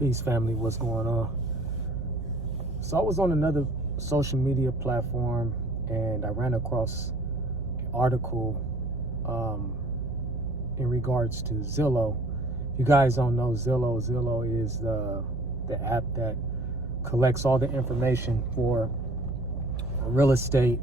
Peace, family. What's going on? So I was on another social media platform and I ran across an article in regards to Zillow. If you guys don't know Zillow is the app that collects all the information for real estate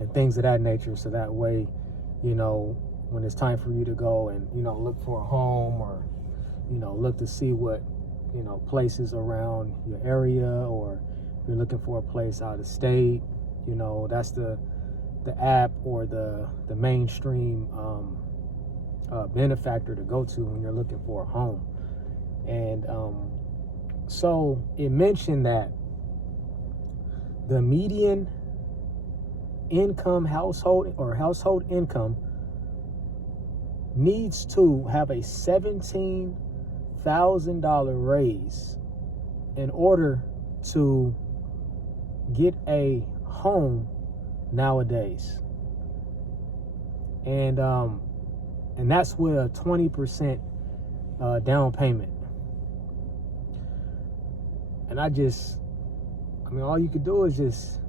and things of that nature. So that way, when it's time for you to go and, look for a home or, look to see what, places around your area, or if you're looking for a place out of state, that's the app or the mainstream benefactor to go to when you're looking for a home. And so it mentioned that the median income household income needs to have a $17,000 raise in order to get a home nowadays. And that's with a 20% down payment. And all you could do is just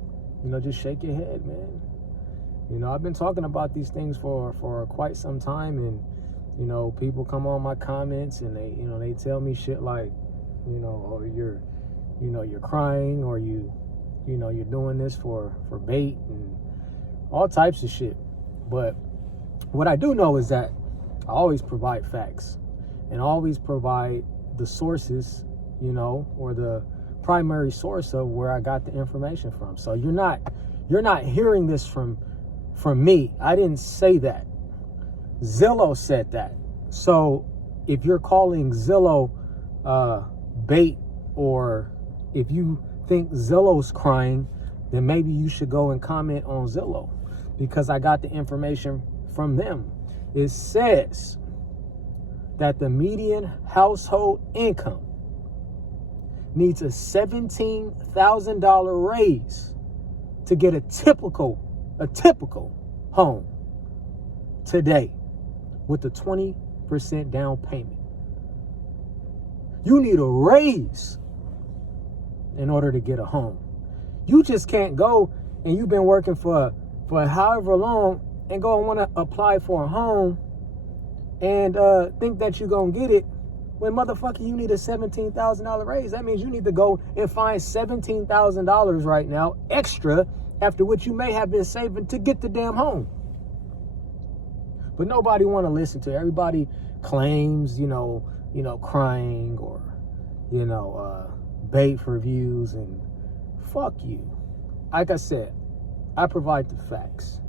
shake your head, man. I've been talking about these things for quite some time, and people come on my comments and they tell me shit like, or you're crying, or you're doing this for bait and all types of shit. But what I do know is that I always provide facts and always provide the sources, or the primary source of where I got the information from. So you're not hearing this from me. I didn't say that. Zillow said that. So if you're calling Zillow bait, or if you think Zillow's crying, then maybe you should go and comment on Zillow, because I got the information from them. It says that the median household income needs a $17,000 raise to get a typical home today with a 20% down payment. You need a raise in order to get a home. You just can't go and you've been working for however long and go and want to apply for a home and think that you're going to get it when, motherfucker, you need a $17,000 raise. That means you need to go and find $17,000 right now extra after what you may have been saving to get the damn home. But nobody want to listen to it. Everybody claims, crying or, bait for views, and fuck you. Like I said, I provide the facts.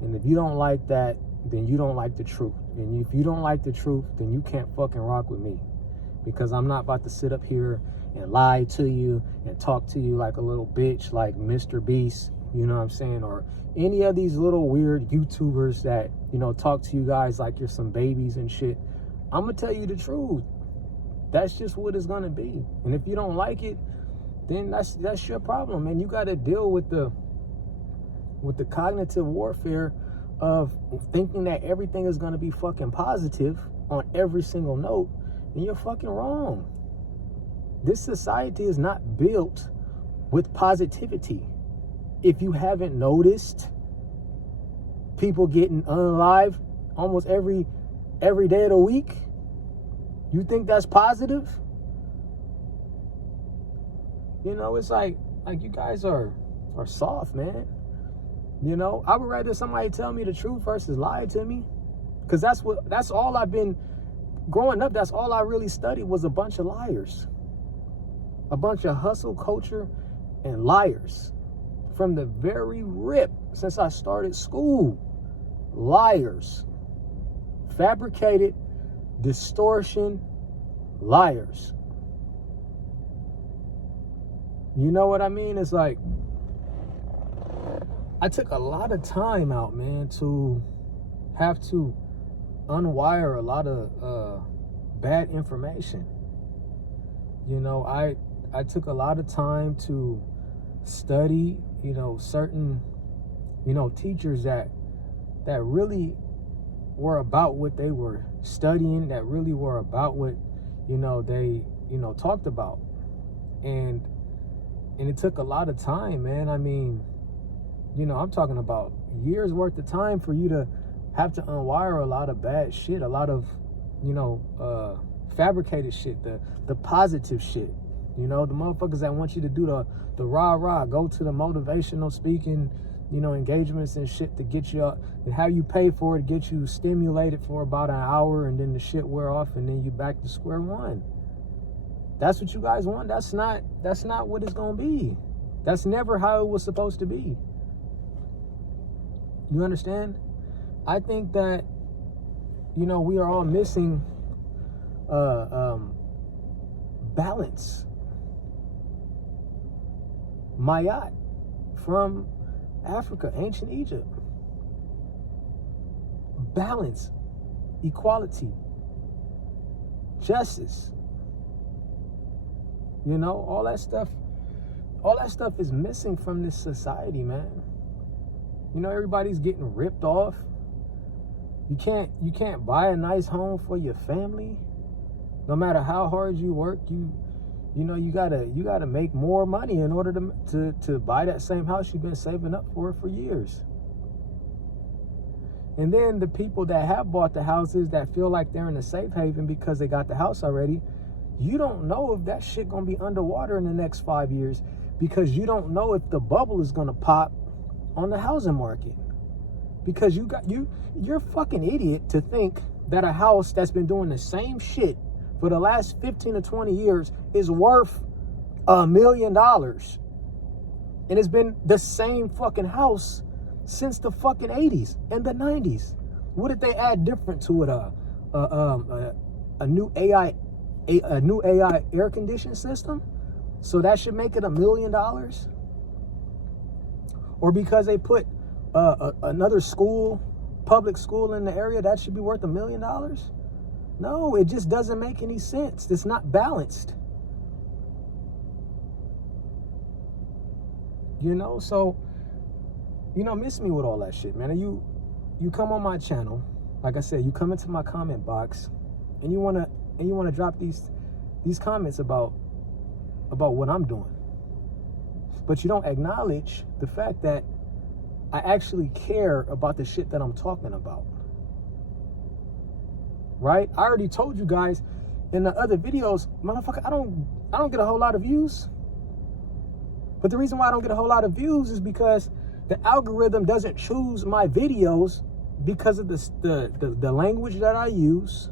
And if you don't like that, then you don't like the truth. And if you don't like the truth, then you can't fucking rock with me. Because I'm not about to sit up here and lie to you and talk to you like a little bitch, like Mr. Beast, you know what I'm saying? Or any of these little weird YouTubers that, talk to you guys like you're some babies and shit. I'm going to tell you the truth. That's just what it's going to be. And if you don't like it, then that's your problem. And you got to deal with the cognitive warfare of thinking that everything is going to be fucking positive on every single note. And you're fucking wrong. This society is not built with positivity. If you haven't noticed, people getting unalived almost every day of the week, you think that's positive? It's like you guys are soft, man. I would rather somebody tell me the truth versus lie to me. Because that's all I've been growing up. That's all I really studied was a bunch of liars. A bunch of hustle culture and liars. From the very rip, since I started school. Liars. Fabricated, distortion, liars. You know what I mean? It's like, I took a lot of time out, man, to have to unwire a lot of bad information. I took a lot of time to study, certain, teachers that really were about what they were studying, that really were about what, they, talked about. And it took a lot of time, man. I mean, I'm talking about years worth of time for you to have to unwire a lot of bad shit, a lot of, fabricated shit, the positive shit. The motherfuckers that want you to do the rah-rah, go to the motivational speaking, engagements and shit to get you up, and how you pay for it, get you stimulated for about an hour, and then the shit wear off, and then you back to square one. That's what you guys want. That's not what it's gonna be. That's never how it was supposed to be. You understand? I think that, we are all missing balance. Mayat from Africa, ancient Egypt. Balance, equality, justice. All that stuff is missing from this society, man. Everybody's getting ripped off. You can't buy a nice home for your family. No matter how hard you work, you gotta make more money in order to buy that same house you've been saving up for years. And then the people that have bought the houses that feel like they're in a safe haven because they got the house already, you don't know if that shit gonna be underwater in the next 5 years, because you don't know if the bubble is gonna pop on the housing market. Because you're a fucking idiot to think that a house that's been doing the same shit for the last 15 to 20 years is worth $1 million. And it's been the same fucking house since the fucking 80s and the 90s. What did they add different to it? A new AI air conditioning system? So that should make it $1 million? Or because they put another public school in the area, that should be worth $1 million? No, it just doesn't make any sense. It's not balanced. So, miss me with all that shit, man. You come on my channel, like I said, you come into my comment box, and you wanna drop these comments about what I'm doing. But you don't acknowledge the fact that I actually care about the shit that I'm talking about. Right? I already told you guys in the other videos, motherfucker, I don't get a whole lot of views. But the reason why I don't get a whole lot of views is because the algorithm doesn't choose my videos because of the language that I use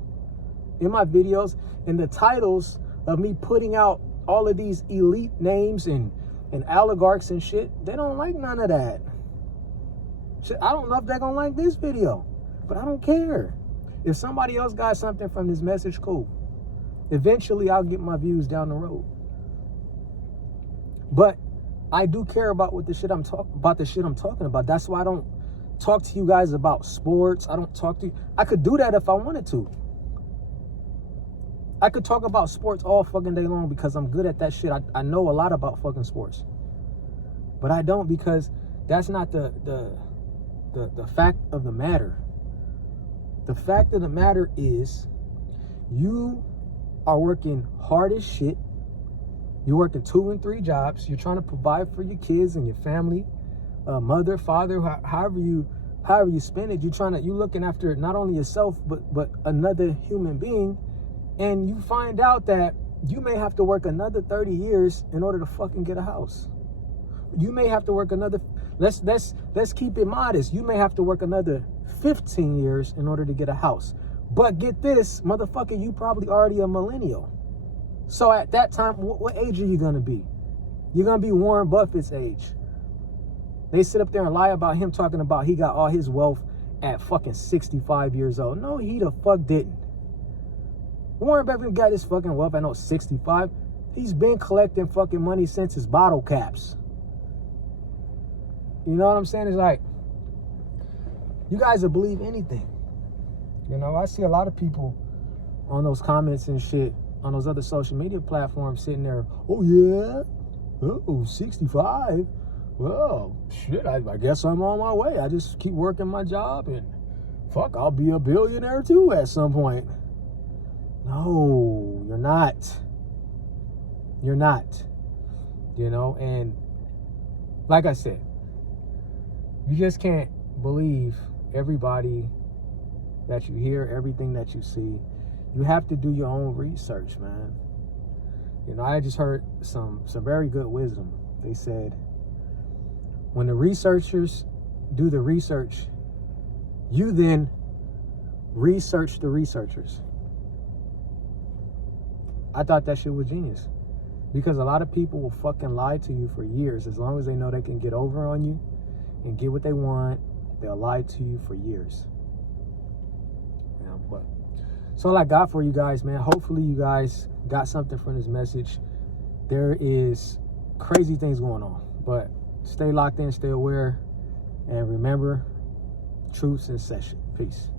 in my videos and the titles of me putting out all of these elite names and oligarchs and shit. They don't like none of that. Shit, I don't know if they're gonna like this video, but I don't care. If somebody else got something from this message, cool. Eventually, I'll get my views down the road. But I do care about the shit I'm talking about. That's why I don't talk to you guys about sports. I don't talk to you. I could do that if I wanted to. I could talk about sports all fucking day long because I'm good at that shit. I know a lot about fucking sports. But I don't, because that's not the fact of the matter. The fact of the matter is you are working hard as shit. You're working 2 and 3 jobs. You're trying to provide for your kids and your family, mother, father, however you spend it. You're looking after not only yourself but another human being, and you find out that you may have to work another 30 years in order to fucking get a house. You may have to work another. Let's keep it modest. You may have to work another 15 years in order to get a house. But get this, motherfucker, you probably already a millennial. So at that time, what age are you going to be? You're going to be Warren Buffett's age. They sit up there and lie about him talking about he got all his wealth at fucking 65 years old. No, he the fuck didn't. Warren Buffett got his fucking wealth at 65. He's been collecting fucking money since his bottle caps. You know what I'm saying? It's like, you guys will believe anything. I see a lot of people on those comments and shit on those other social media platforms sitting there, oh yeah, oh, 65. Well, shit, I guess I'm on my way. I just keep working my job and fuck, I'll be a billionaire too at some point. No, you're not. You're not. You know, and like I said, you just can't believe everybody that you hear, everything that you see. You have to do your own research, man. You know, I just heard some very good wisdom. They said, when the researchers do the research, you then research the researchers. I thought that shit was genius. Because a lot of people will fucking lie to you for years. As long as they know they can get over on you and get what they want, they'll lie to you for years. Yeah, but that's all I got for you guys, man. Hopefully you guys got something from this message. There is crazy things going on, but stay locked in, stay aware, and remember, truth's in session. Peace.